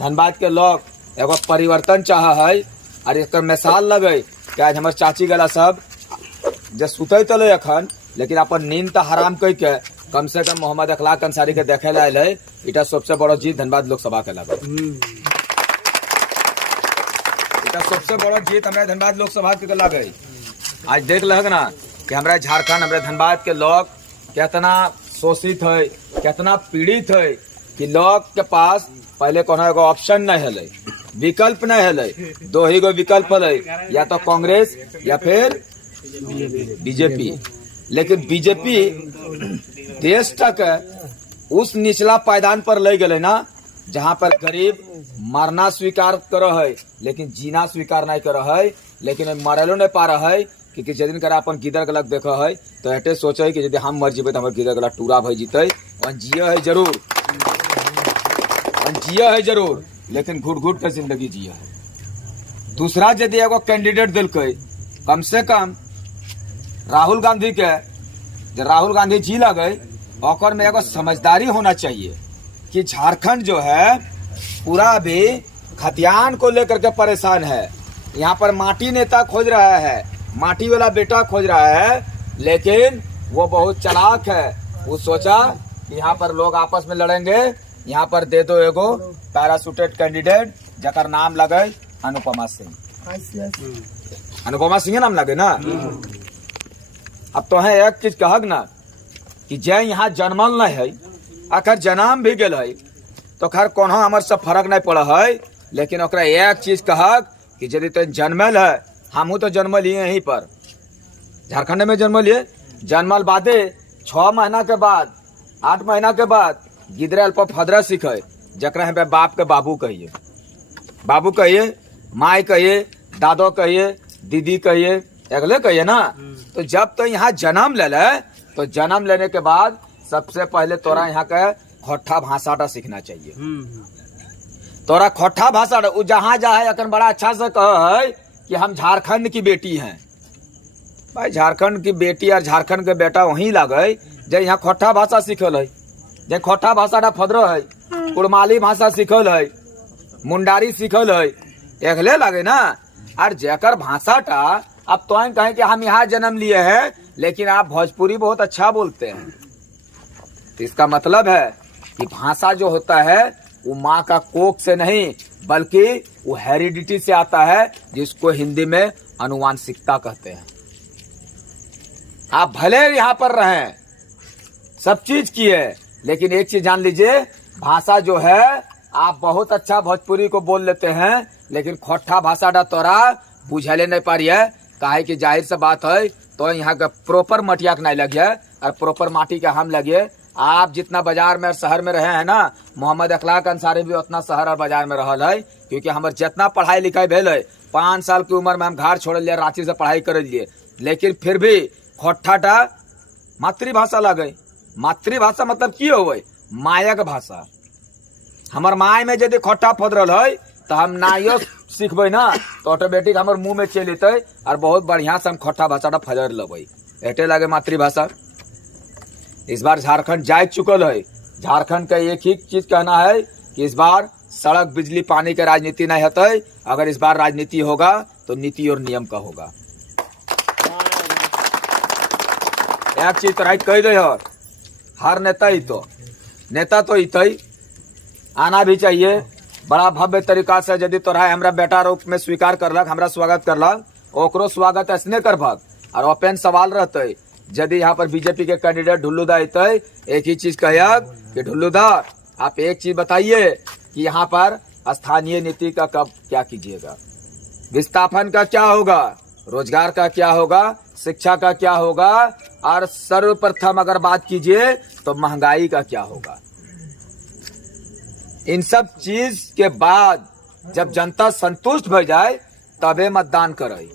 धनबाद के लोग एगो परिवर्तन चाह है और एक मिसाल लगे कि आज हमारे चाची गला सब जो सुते तले अखन लेकिन अपन नींद तो हराम कह के कम से कम मोहम्मद अखलाक अंसारी के देखे ला है। इटा सबसे बड़ा जीत धनबाद लोकसभा के लगे। इटा सबसे बड़ा जीत हमारे धनबाद लोकसभा के लगे। आज देख लग ना कि हमारे झारखंड हमारे धनबाद के लोग कितना शोषित है, कितना पीड़ित है कि लोग के पास पहले कोनो एगो ऑप्शन नहीं है, विकल्प नहीं है। दो ही गो विकल्प है, या तो कांग्रेस या फिर बीजेपी। लेकिन बीजेपी देश तक उस निचला पायदान पर ले गए ना जहां पर गरीब मरना स्वीकार करो है लेकिन जीना स्वीकार नहीं करो है। लेकिन मरलो नहीं पा रहा है क्योंकि जिन कर अपन गिदर गलत देखो है तो एटे सोचे है कि यदि हम मर जीबे तो हमारे गिदर गला टूरा भई जीते। और जिया है जरूर, जिया है जरूर, लेकिन घुट घुट के जिंदगी जिया है। दूसरा यदि एगो कैंडिडेट दिल कम से कम राहुल गांधी के, जब राहुल गांधी जी लगे और में एगो समझदारी होना चाहिए कि झारखंड जो है पूरा अभी खतियान को लेकर के परेशान है। यहाँ पर माटी नेता खोज रहा है, माटी वाला बेटा खोज रहा है, लेकिन वो बहुत चालाक है। वो सोचा कि यहाँ पर लोग आपस में लड़ेंगे, यहाँ पर दे दो एगो पैराशूटेड कैंडिडेट जकर नाम लगे अनुपमा सिंह। अनुपमा सिंह नाम लगे ना। अब तो है एक चीज कहक ना कि जय यहाँ जन्मल नहीं है, अखर जन्म भी गल है तो खैर कोनो हमारे सब फर्क नहीं पड़ा है। लेकिन ओकरा एक चीज कहक कि यदि तो जन्मल है, हमहू तो जन्मल ही यहीं पर झारखंड में जन्मल लिए। जन्मल बादे 6 महीना के बाद 8 महीना के बाद गिदरे अल्प फदरा सीखे जकरा है बाप के बाबू कहिए, बाबू कहिए, माई कहिए, दादो कहिए, दीदी कहिए, अगले कहिए ना। तो जब तो यहाँ जन्म ले ले तो जन्म लेने के बाद सबसे पहले तोरा यहाँ का खोठा भाषाटा सीखना चाहिए। तोरा खोठा भाषा जहाँ जाए अकन बड़ा अच्छा से कह है कि हम झारखंड की बेटी हैं। भाई झारखंड की बेटी और झारखंड के बेटा वहीं लगे जब यहाँ खोठा भाषा सीखल है, जब खोठा भाषा फदरो है, कुड़माली भाषा सीखल है, मुंडारी सीखल है, अगले लगे ना। और जेकर भाषाटा अब तो कहें कि हम यहाँ जन्म लिए हैं लेकिन आप भोजपुरी बहुत अच्छा बोलते हैं, तो इसका मतलब है कि भाषा जो होता है वो माँ का कोख से नहीं बल्कि वो हेरिडिटी से आता है, जिसको हिंदी में अनुवांशिकता कहते हैं। आप भले यहाँ पर रहें, सब चीज किए, लेकिन एक चीज जान लीजिए, भाषा जो है आप बहुत अच्छा भोजपुरी को बोल लेते हैं लेकिन खोठा भाषा डा तोरा बुझले नहीं पारिए। काहे कि जाहिर सा बात है तो यहाँ का प्रॉपर मटिया के नहीं लगे और प्रॉपर माटी का हम लगे। आप जितना बाजार में और शहर में रहे हैं ना, मोहम्मद अखलाक अंसारी भी उतना शहर और बाजार में रहल है, क्योंकि हमारे जितना पढ़ाई लिखाई भेल है 5 साल की उम्र में हम घर छोड़ लिए, रांची से पढ़ाई कर लिए, लेकिन फिर भी खोठाटा मातृभाषा लगे। मातृभाषा मतलब की हो मायक भाषा। हमार माय में यदि खोठा फदरल है तो हम नाइयो सीखबे ना तो ऑटोमेटिक हमार मुंह में चल अतै और बहुत बढ़िया से हम खोठा भाषा फजर लेबै। एटे लगे मातृभाषा। इस बार झारखंड जा चुकल है। झारखंड का एक ही चीज कहना है कि इस बार सड़क बिजली पानी के राजनीति नहीं होते। अगर इस बार राजनीति होगा तो नीति और नियम का होगा। एक चीज तो राइट कह रहे हो, हर नेता ही तो नेता तो इतई आना भी चाहिए बड़ा भव्य तरीका से। यदि तोरा हमरा बेटा रूप में स्वीकार करलक, हमरा स्वागत करलक, ओकरो स्वागत ऐसने करभक। और ओपन सवाल रहते, यदि यहाँ पर बीजेपी के कैंडिडेट ढुल्लूदा अतै, एक ही चीज कहब कि ढुल्लूदा आप एक चीज बताइए कि यहाँ पर स्थानीय नीति का कब क्या कीजिएगा, विस्थापन का क्या होगा, रोजगार का क्या होगा, शिक्षा का क्या होगा, और सर्वप्रथम अगर बात कीजिए तो महंगाई का क्या होगा। इन सब चीज के बाद जब जनता संतुष्ट हो जाए तबे मतदान करे।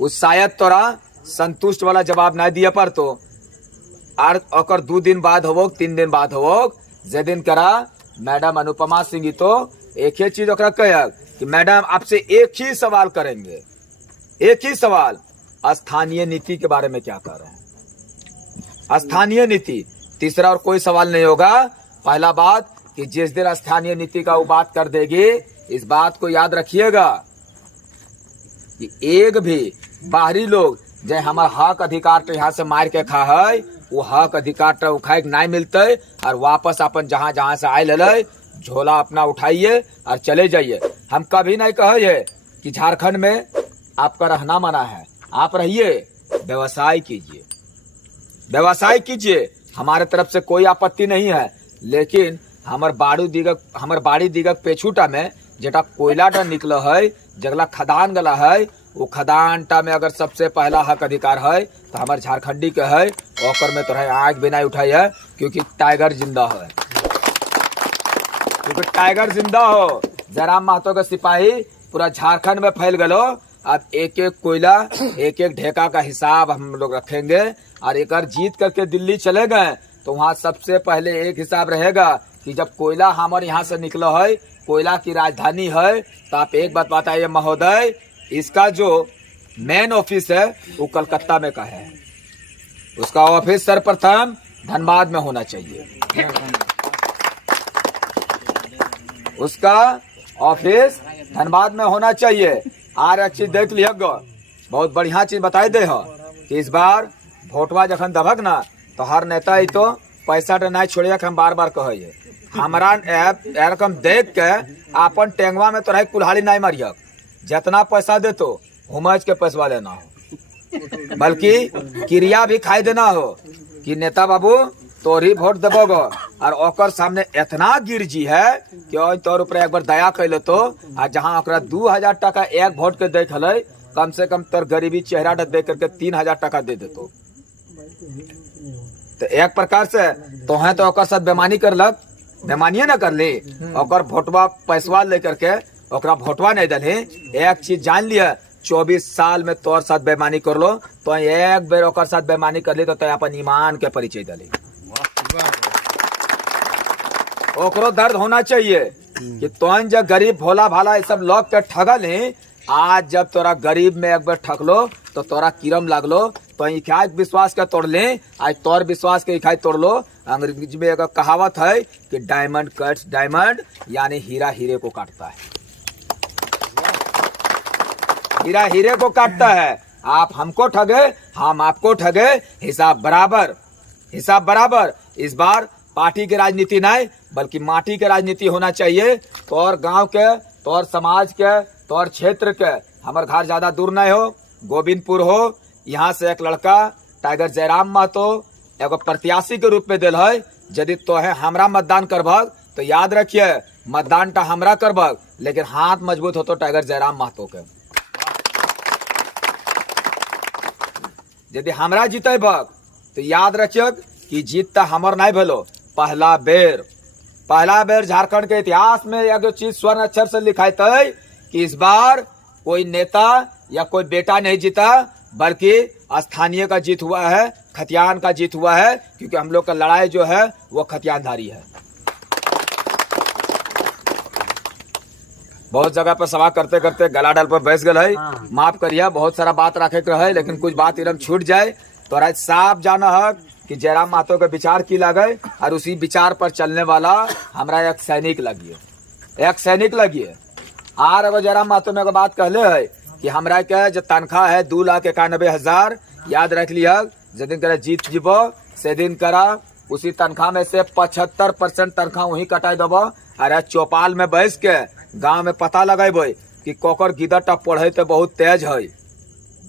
उस शायद तोरा संतुष्ट वाला जवाब नहीं दिया पर तो और 2 दिन बाद हो 3 दिन बाद हो जे दिन करा मैडम अनुपमा सिंह तो एक ही चीज ओकरा कह कि मैडम आपसे एक ही सवाल करेंगे, एक ही सवाल, स्थानीय नीति के बारे में क्या कर रहे हैं, स्थानीय नीति। तीसरा और कोई सवाल नहीं होगा। पहला बात कि जिस दिन स्थानीय नीति का वो बात कर देगी, इस बात को याद रखिएगा कि एक भी बाहरी लोग जो हमार हक अधिकार तो यहाँ से मार के खा है, वो हक अधिकार तो उखाए नहीं मिलते और वापस अपन जहाँ जहाँ से आए ले झोला अपना उठाइए और चले जाइए। हम कभी नहीं कहे कि झारखंड में आपका रहना मना है, आप रहिए, व्यवसाय कीजिए, व्यवसाय कीजिए, हमारे तरफ से कोई आपत्ति नहीं है। लेकिन हमार बाड़ी दिगक पेछूटा में जेटा कोयला टा निकल है, जगला खदान गला है, वो खदान टा में अगर सबसे पहला हक अधिकार है तो हमारे झारखंडी के है, ओकर में तो आग भी नहीं उठाई है, क्योंकि टाइगर जिंदा है, क्योंकि टाइगर जिंदा हो। जयराम महतो के सिपाही पूरा झारखंड में फैल गलो। अब एक एक कोयला, एक एक ढेका का हिसाब हम लोग रखेंगे और एक जीत करके दिल्ली चले गए तो वहाँ सबसे पहले एक हिसाब रहेगा कि जब कोयला हमारे यहाँ से निकला है, कोयला की राजधानी है, तो आप एक बात बताइए महोदय, इसका जो मेन ऑफिस है वो कलकत्ता में का है, उसका ऑफिस सर्वप्रथम धनबाद में होना चाहिए, उसका ऑफिस धनबाद में होना चाहिए। आर एक चीज देख लिया, बहुत बढ़िया चीज बताई दे हो कि इस बार वोटवा जखन दबक ना तो हर नेता ही तो पैसा तो नहीं छोड़िए, हम बार बार कहिए हमारा रकम देख के अपन टेंगवा में तो कुल्हाड़ी नहीं मारिए, जितना पैसा दे तो हुमज के पैसा लेना हो, बल्कि क्रिया भी खाई देना हो कि नेता बाबू तोरी वोट देबोगो और ओकर सामने इतना गिरजी है कि तोर ऊपर एक बार दया कैले तो आ जहाँ ओकरा 2000 टका एक वोट के देख हले, कम से कम तोर गरीबी चेहरा देख करके 3000 टका दे देतो। तो एक प्रकार से तो है तो ओकर साथ बेमानी करलक, बेमानिए ना कर ली, ओकर वोटवा पैसवा लेकर के ओकरा वोटवा नहीं दली। एक चीज जान लिया, 24 साल में तोर साथ बेमानी कर लो तो एक बेर ओकर साथ बेमानी कर ली तो अपन ईमान के परिचय दली। ओकरो दर्द होना चाहिए कि तोन जब गरीब भोला भाला ये सब लोग के ठगल है, आज जब तोरा गरीब में एक बार ठगलो तो तोरा किरम लागलो तो इकाई विश्वास के तोड़ ले, आज तोर विश्वास के इकाई तोड़ लो। अंग्रेजी में एक कहावत है कि डायमंड कट्स डायमंड, यानी हीरा हीरे को काटता है, हीरा हीरे को काटता है। आप हमको ठगे, हम आपको ठगे, हिसाब बराबर, हिसाब बराबर। इस बार पार्टी की राजनीति नहीं बल्कि माटी के राजनीति होना चाहिए। तोर गांव के, तोर समाज के, तोर क्षेत्र के, हमारे घर ज्यादा दूर नहीं हो, गोविंदपुर हो, यहाँ से एक लड़का टाइगर जयराम महतो एगो प्रत्याशी के रूप में दिल है। यदि तो है हमरा मतदान करबक तो याद रखिए मतदान टा हमरा करबक, लेकिन हाथ मजबूत हो तो टाइगर जयराम महतो के। यदि हमरा जीतेबक तो याद रखिए कि जीत तो हमर नहीं भेलो, पहला बेर झारखंड के इतिहास में एक चीज स्वर्ण अक्षर से लिखाई थे कि इस बार कोई नेता या कोई बेटा नहीं जीता बल्कि स्थानीय का जीत हुआ है, खतियान का जीत हुआ है, क्योंकि हम लोग का लड़ाई जो है वो खतियानधारी है। बहुत जगह पर सवाल करते करते गला डाल पर बैस गए है, माफ करिए, बहुत सारा बात रखे के रहे लेकिन कुछ बात इरम छूट जाए तो राज साफ जाना है कि जयराम महतो के विचार की लगे और उसी विचार पर चलने वाला हमारा एक सैनिक लगिए, एक सैनिक लगिए। आर अगर जयराम महतो में बात कहले है कि हमरा के जो तनख्वाह है 2,91,000, याद रख लिया, जिस दिन करा जीत जीबो से दिन करा उसी तनख्वाह में से 75% तनख्वाह वही कटाई देबो। अरे चौपाल में बैस के गांव में पता लगेबो कि कोकर गिदर पढ़े तो बहुत तेज है,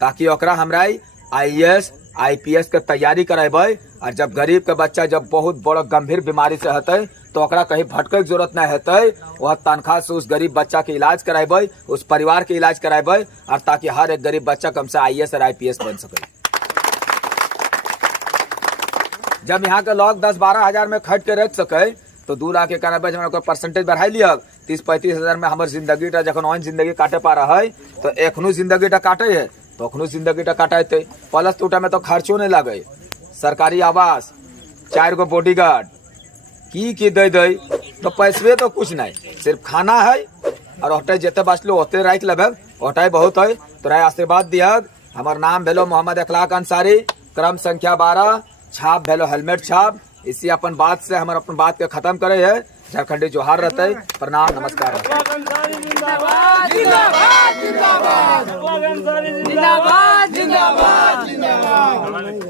ताकि ओकरा हमरा IAS IPS के तैयारी कराबे। और जब गरीब के बच्चा जब बहुत बड़ा गंभीर बीमारी से होते तो ओकरा कहीं भटके की जरूरत नहीं होते, वह तनख्वाह से उस गरीब बच्चा के इलाज कराबे, उस परिवार के इलाज कराबे, और ताकि हर एक गरीब बच्चा कम से IAS और IPS बन सके। जब यहाँ के लोग 10-12 हजार में खट के रख सके तो 2 लाख 91,000 परसेंटेज बढ़ाई लिया, 30-35 हजार में हमारे जिंदगी जखन जिंदगी काटे पा रहा है तो एखनो जिंदगी काटे है तो अखनो जिंदगी काटे प्लस टूटा में तो खर्चो नहीं लगे। सरकारी आवास, 4 गो बॉडीगार्ड की दे दे तो पैसे तो कुछ नहीं, सिर्फ खाना है और ओटे जिते बचलो ओते राख लेबे, ओटे बहुत है। तो आशीर्वाद दिया। हमार नाम भेलो मोहम्मद अखलाक अंसारी, क्रम संख्या 12, छाप भेलो हेलमेट छाप, इसी अपन बात से हमारे अपन बात के खत्म करे है। झारखंडी जोहार रहते है। प्रणाम नमस्कार। जिंदाबाद जिंदाबाद जिंदाबाद जिंदाबाद जिंदाबाद जिंदाबाद।